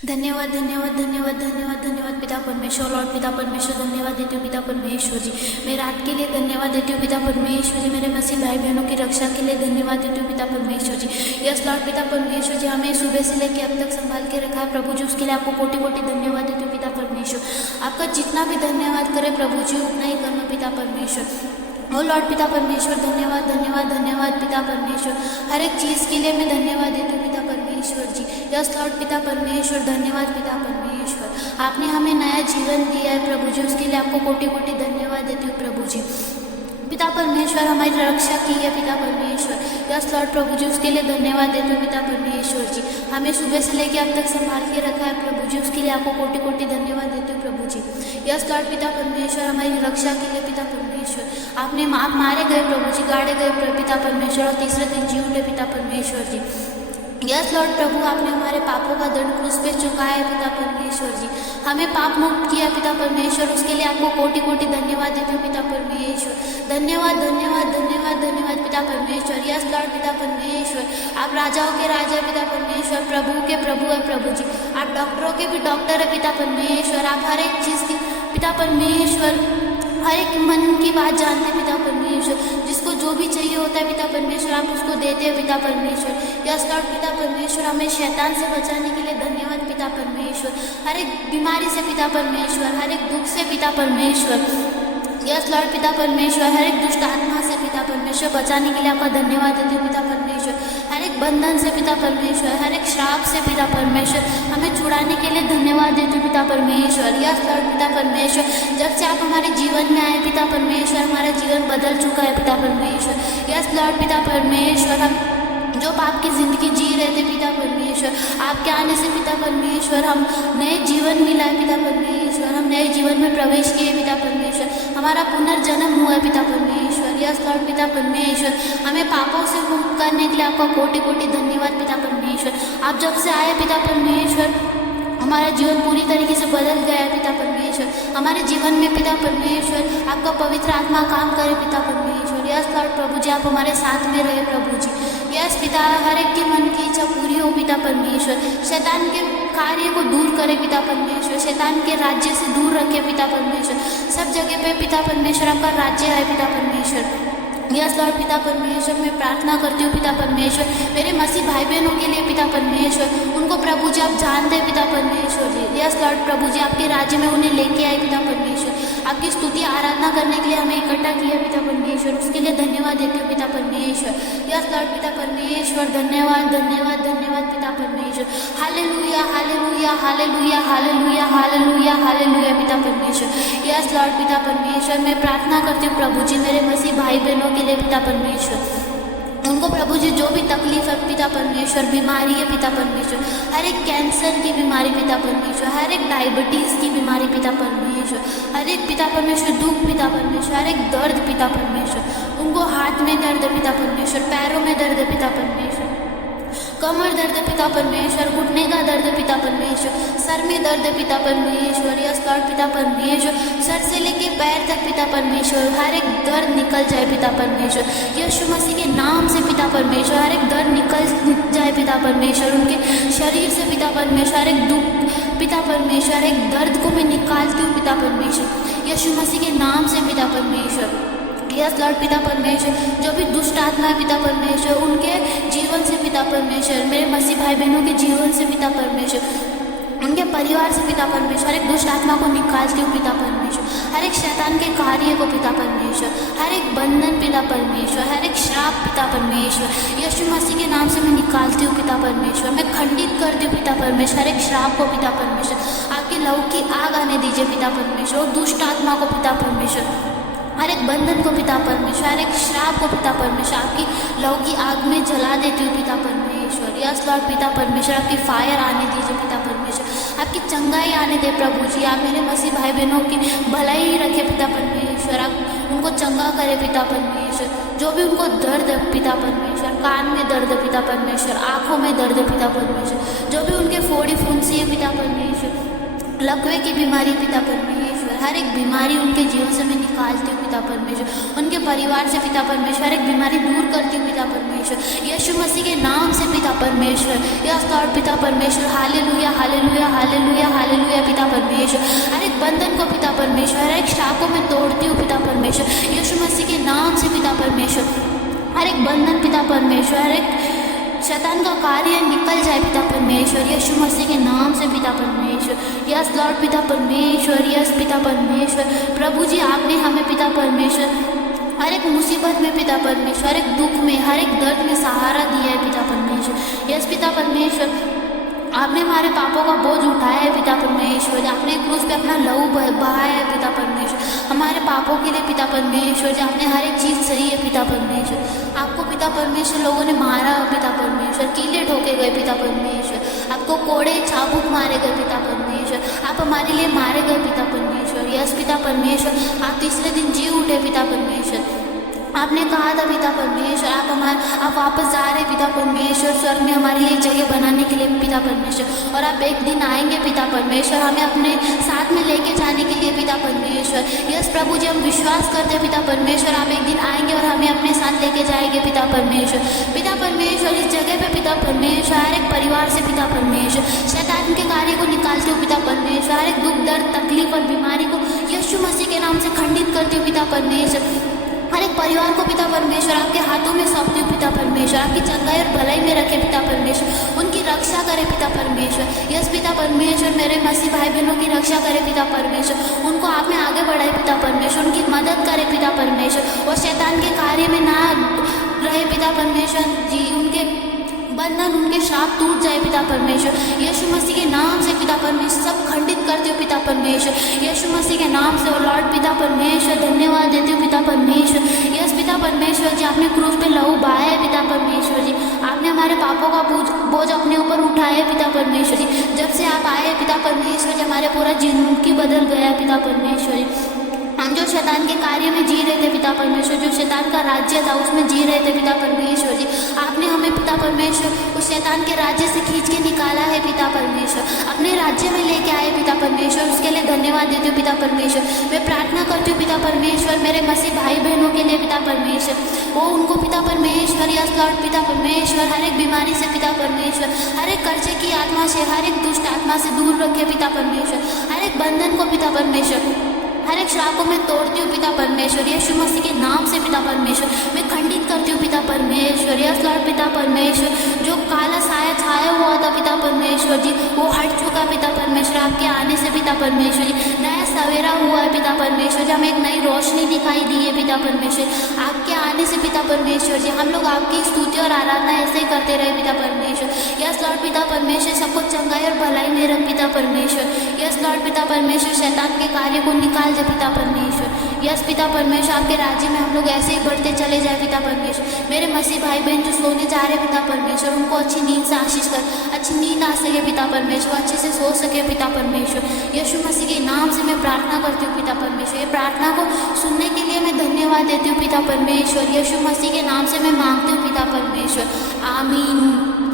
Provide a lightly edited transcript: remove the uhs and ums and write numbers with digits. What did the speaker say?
धन्यवाद धन्यवाद धन्यवाद धन्यवाद धन्यवाद पिता परमेश्वर, लॉर्ड पिता परमेश्वर, धन्यवाद देती हूँ पिता परमेश्वर जी। मैं रात के लिए धन्यवाद देती हूँ पिता परमेश्वर जी। मेरे मसीह भाई बहनों की रक्षा के लिए धन्यवाद देती हूँ पिता परमेश्वर जी। यस लॉर्ड पिता परमेश्वर जी, हमें सुबह से लेकर अब तक संभाल के रखा है प्रभु जी, उसके लिए आपको कोटि कोटि धन्यवाद देती हूँ पिता परमेश्वर। आपका जितना भी धन्यवाद करे प्रभु जी उतना ही कम है पिता परमेश्वर। ओ लॉर्ड पिता परमेश्वर, धन्यवाद धन्यवाद धन्यवाद पिता परमेश्वर। हर एक चीज़ के लिए मैं धन्यवाद देती हूँ पिता परमेश्वर जी। यस लॉर्ड पिता परमेश्वर, धन्यवाद पिता परमेश्वर। आपने हमें नया जीवन दिया है प्रभु जी, उसके लिए आपको कोटि कोटि धन्यवाद देती हूँ प्रभु जी। पिता परमेश्वर, हमारी रक्षा की है पिता परमेश्वर। यस लॉर्ड प्रभु जी, उसके लिए धन्यवाद देते हो पिता परमेश्वर जी। हमें सुबह से लेकर अब तक संभाल के रखा है प्रभु जी, उसके लिए आपको कोटि कोटि धन्यवाद देते हो प्रभु जी। यस लॉर्ड पिता परमेश्वर, हमारी रक्षा के लिए पिता परमेश्वर। आपने आप मारे गए प्रभु जी, गाड़े गए पिता परमेश्वर, और तीसरे दिन जी उठे पिता परमेश्वर जी। यस लॉर्ड प्रभु, आपने हमारे पापों का दंड क्रूस पे चुकाया है पिता परमेश्वर जी। हमें पाप मुक्त किया पिता परमेश्वर, उसके लिए आपको कोटि कोटि धन्यवाद देते हो पिता परमेश्वर। धन्यवाद धन्यवाद धन्यवाद धन्यवाद पिता परमेश्वर। यस लॉर्ड पिता परमेश्वर, आप राजाओं के राजा पिता परमेश्वर, प्रभु के प्रभु है प्रभु जी। आप डॉक्टरों के भी डॉक्टर है पिता परमेश्वर। आप हर एक चीज़ की पिता परमेश्वर, हर एक मन की बात जानते हैं पिता परमेश्वर। जिसको जो भी चाहिए होता है पिता परमेश्वर, आप उसको देते हैं पिता परमेश्वर। यस लॉर्ड पिता परमेश्वर, हमें शैतान से बचाने के लिए धन्यवाद पिता परमेश्वर। हर एक बीमारी से पिता परमेश्वर, हर एक दुख से पिता परमेश्वर। यस लॉर्ड पिता परमेश्वर, हर एक दुष्ट आत्मा से पिता परमेश्वर बचाने के लिए आपका धन्यवाद देते हैं पिता परमेश्वर। हर एक बंधन से पिता परमेश्वर, हर एक श्राप से पिता परमेश्वर हमें छुड़ाने के लिए धन्यवाद देते हैं पिता परमेश्वर। यस लॉर्ड पिता परमेश्वर, जब से आप हमारे जीवन में आए पिता परमेश्वर, हमारा जीवन बदल चुका है पिता परमेश्वर। यस लॉर्ड पिता परमेश्वर, हम जो पाप की जिंदगी जी रहे थे पिता परमेश्वर, आपके आने से पिता परमेश्वर हम नए जीवन मिला है पिता परमेश्वर। हम नए जीवन में प्रवेश किए पिता परमेश्वर, हमारा पुनर्जन्म हुआ है पिता परमेश्वर। यस लॉर्ड पिता परमेश्वर, हमें पापों से मुक्त करने के लिए आपका कोटि कोटि धन्यवाद पिता परमेश्वर। आप जब से आए पिता परमेश्वर, हमारा जीवन पूरी तरीके से बदल गया है पिता परमेश्वर। हमारे जीवन में पिता परमेश्वर आपका पवित्र आत्मा काम करे पिता परमेश्वर। यस लॉर्ड प्रभु जी, आप हमारे साथ में रहे प्रभु जी। यस पिता, हर एक के मन की इच्छा पूरी हो पिता परमेश्वर। शैतान के कार्य को दूर करे पिता परमेश्वर, शैतान के राज्य से दूर रखे पिता परमेश्वर। सब जगह पे पिता परमेश्वर आपका राज्य है पिता परमेश्वर। यस लॉर्ड पिता परमेश्वर, मैं प्रार्थना करती हूँ पिता परमेश्वर मेरे मसीह भाई बहनों के लिए पिता परमेश्वर। उनको प्रभु जी आप जानते हैं पिता परमेश्वर जी। यस लॉर्ड प्रभु जी, आपके राज्य में उन्हें लेके आए पिता परमेश्वर। आपकी स्तुति आराधना करने के लिए हमें इकट्ठा किया पिता परमेश्वर, उसके लिए धन्यवाद देती हूँ पिता परमेश्वर। यस लॉर्ड पिता परमेश्वर, धन्यवाद धन्यवाद धन्यवाद पिता परमेश्वर। Hallelujah hallelujah hallelujah hallelujah hallelujah hallelujah पिता परमेश्वर। यस लॉर्ड पिता परमेश्वर, मैं प्रार्थना करती हूँ प्रभु जी मेरे मसीह भाई बहनों के लिए पिता परमेश्वर। उनको प्रभु जी जो भी तकलीफ है पिता परमेश्वर, बीमारी है पिता परमेश्वर, हर एक कैंसर की बीमारी पिता परमेश्वर, हर एक डायबिटीज़ की बीमारी पिता परमेश्वर, हर एक पिता परमेश्वर दुख पिता परमेश्वर, हर एक दर्द पिता परमेश्वर। उनको हाथ में दर्द है पिता परमेश्वर, पैरों में दर्द है पिता परमेश्वर, कमर दर्द पिता परमेश्वर, घुटने का दर्द पिता परमेश्वर, सर में दर्द पिता परमेश्वर। यस लॉर्ड पिता परमेश्वर, सर से लेके पैर तक पिता परमेश्वर हर एक दर्द निकल जाए पिता परमेश्वर। यीशु मसीह के नाम से पिता परमेश्वर हर एक दर्द निकल जाए पिता परमेश्वर। उनके शरीर से पिता परमेश्वर हर एक दुख पिता परमेश्वर, हर एक दर्द को मैं निकालती हूँ पिता परमेश्वर, यीशु मसीह के नाम से पिता परमेश्वर। यस लॉर्ड पिता परमेश्वर, जो भी दुष्ट आत्मा है पिता परमेश्वर, उनके जीवन से पिता परमेश्वर, मेरे मसीह भाई बहनों के जीवन से पिता परमेश्वर, उनके परिवार से पिता परमेश्वर हर एक दुष्ट आत्मा को निकालती हूँ पिता परमेश्वर। हर एक शैतान के कार्य को पिता परमेश्वर, हर एक बंधन पिता परमेश्वर, हर एक श्राप पिता परमेश्वर, यीशु मसीह के नाम से मैं निकालती हूँ पिता परमेश्वर। मैं खंडित करती हूँ पिता परमेश्वर हर एक श्राप को पिता परमेश्वर। आपकी लहू की आग आने दीजिए पिता परमेश्वर, और दुष्ट आत्मा को पिता परमेश्वर, हर एक बंधन को पिता परमेश्वर, हर एक श्राप को पिता परमेश्वर आपकी लहू की आग में जला देती हूँ पिता परमेश्वर। यस लॉर्ड पिता परमेश्वर, आपकी फायर आने दीजिए पिता परमेश्वर, आपकी चंगाई आने दे प्रभु जी। आप मेरे मसीह भाई बहनों की भलाई रखे पिता परमेश्वर, आप उनको चंगा करे पिता परमेश्वर। जो भी उनको दर्द है पिता परमेश्वर, कान में दर्द है पिता परमेश्वर, आँखों में दर्द है पिता परमेश्वर, जो भी उनके फोड़ी फुंसी है पिता परमेश्वर, लकवे की बीमारी पिता परमेश्वर, हर एक बीमारी उनके जीवन से मैं निकालती हूँ पिता परमेश्वर, उनके परिवार से पिता परमेश्वर हर एक बीमारी दूर करती हूँ पिता परमेश्वर, यीशु मसीह के नाम से पिता परमेश्वर। यस लॉर्ड पिता परमेश्वर, हालेलुया हालेलुया हालेलुया हालेलुया पिता परमेश्वर। हर एक बंधन को पिता परमेश्वर, हर एक शाखों में तोड़ती हूँ पिता परमेश्वर, यीशु मसीह के नाम से पिता परमेश्वर। हर एक बंधन पिता परमेश्वर, हर एक शैतान का कार्य निकल जाए पिता परमेश्वर, यीशु मसीह के नाम से पिता परमेश्वर। यस लॉर्ड पिता परमेश्वर, यस पिता परमेश्वर। प्रभु जी आपने हमें पिता परमेश्वर हर एक मुसीबत में पिता परमेश्वर, हर एक दुख में, हर एक दर्द में सहारा दिया है पिता परमेश्वर। यस पिता परमेश्वर, आपने हमारे पापों का बोझ उठाया है पिता परमेश्वर, आपने क्रूस पे अपना लहू बहाया है पिता परमेश्वर, हमारे पापों के लिए पिता परमेश्वर। जो आपने हर एक चीज़ सही है पिता परमेश्वर, आपको पिता परमेश्वर लोगों ने मारा पिता परमेश्वर, कीले ठोके गए पिता परमेश्वर, आपको कोड़े चाबुक मारे गए पिता परमेश्वर, आप हमारे लिए मारे गए पिता परमेश्वर। यस पिता परमेश्वर, आप तीसरे दिन जी उठे पिता परमेश्वर, आपने कहा था पिता परमेश्वर आप वापस जा रहे पिता परमेश्वर, स्वर्ग में हमारे लिए जगह बनाने के लिए पिता परमेश्वर, और आप एक दिन आएंगे पिता परमेश्वर हमें अपने साथ में लेके जाने के लिए पिता परमेश्वर। यस प्रभु जी, हम विश्वास करते हैं पिता परमेश्वर, आप एक दिन आएंगे और हमें अपने साथ लेके जाएंगे पिता परमेश्वर। पिता परमेश्वर, इस जगह पे पिता परमेश्वर हर एक परिवार से पिता परमेश्वर शैतान के कार्य को निकालते हो पिता परमेश्वर, हर एक दुख दर्द तकलीफ और बीमारी को यीशु मसीह के नाम से खंडित करते हो पिता परमेश्वर। हर एक परिवार को पिता परमेश्वर आपके हाथों में सौंपती हूँ पिता परमेश्वर, आपकी चंगाई और भलाई में रखे पिता परमेश्वर, उनकी रक्षा करे पिता परमेश्वर। यस पिता परमेश्वर, मेरे मसीह भाई बहनों की रक्षा करे पिता परमेश्वर, उनको आप में आगे बढ़ाए पिता परमेश्वर, उनकी मदद करे पिता परमेश्वर, और शैतान के कार्य में ना रहे पिता परमेश्वर जी, उनके बंधन उनके श्राप टूट जाए पिता परमेश्वर, यीशु मसीह के नाम से पिता परमेश्वर सब खंडित कर दो पिता परमेश्वर, यीशु मसीह के नाम से। और लॉर्ड पिता परमेश्वर धन्यवाद देती हूँ पिता परमेश्वर। यस पिता परमेश्वर जी, आपने क्रूस पे लहू बहाया है पिता परमेश्वर जी, आपने हमारे पापों का बोझ अपने ऊपर उठाया है पिता परमेश्वर जी। जब से आप आए पिता परमेश्वर जी, हमारे पूरा जिंदगी बदल गया पिता परमेश्वर जी। हम जो शैतान के कार्य में जी रहे थे पिता परमेश्वर, जो शैतान का राज्य था उसमें जी रहे थे पिता परमेश्वर जी, आपने हमें पिता परमेश्वर उस शैतान के राज्य से खींच के निकाला है पिता परमेश्वर, अपने राज्य में लेके आए पिता परमेश्वर, उसके लिए धन्यवाद देती हूँ पिता परमेश्वर। मैं प्रार्थना करती हूँ पिता परमेश्वर मेरे मसीह भाई बहनों के लिए पिता परमेश्वर, वो उनको पिता परमेश्वर यस लॉर्ड पिता परमेश्वर हर एक बीमारी से पिता परमेश्वर, हर एक कर्जे की आत्मा से, हर एक दुष्ट आत्मा से दूर रखे पिता परमेश्वर, हर एक बंधन को पिता परमेश्वर, हर एक श्रापों में तोड़ती हूँ पिता परमेश्वर, यीशु मसीह के नाम से पिता परमेश्वर मैं खंडित करती हूँ पिता परमेश्वर। यस लॉर्ड पिता परमेश्वर, जो काला साया छाया हुआ था पिता परमेश्वर जी, वो हट चुका पिता परमेश्वर आपके आने से पिता परमेश्वर जी, नया सवेरा हुआ है पिता परमेश्वर जी, हमें एक नई रोशनी दिखाई दी है पिता परमेश्वर आपके आने से पिता परमेश्वर जी। हम लोग आपकी स्तुति और आराधना ऐसे ही करते रहे पिता परमेश्वर। यस लॉर्ड पिता परमेश्वर, सबको चंगाई और भलाई में रख पिता परमेश्वर। यस लॉर्ड पिता परमेश्वर, शैतान के कार्य को निकाल दे पिता परमेश्वर। यस पिता परमेश्वर, आपके राज्य में हम लोग ऐसे ही बढ़ते चले जाए पिता परमेश्वर। मेरे मसीह भाई बहन जो सोने जा रहे पिता परमेश्वर, उनको अच्छी नींद से आशीष कर, अच्छी नींद आ सके पिता परमेश्वर, अच्छे से सो सके पिता परमेश्वर। यीशु मसीह के नाम से मैं प्रार्थना करती हूँ पिता परमेश्वर, ये प्रार्थना को सुनने के लिए मैं धन्यवाद देती हूँ पिता परमेश्वर। यीशु मसीह के नाम से मैं मांगती हूँ पिता परमेश्वर, आमीन।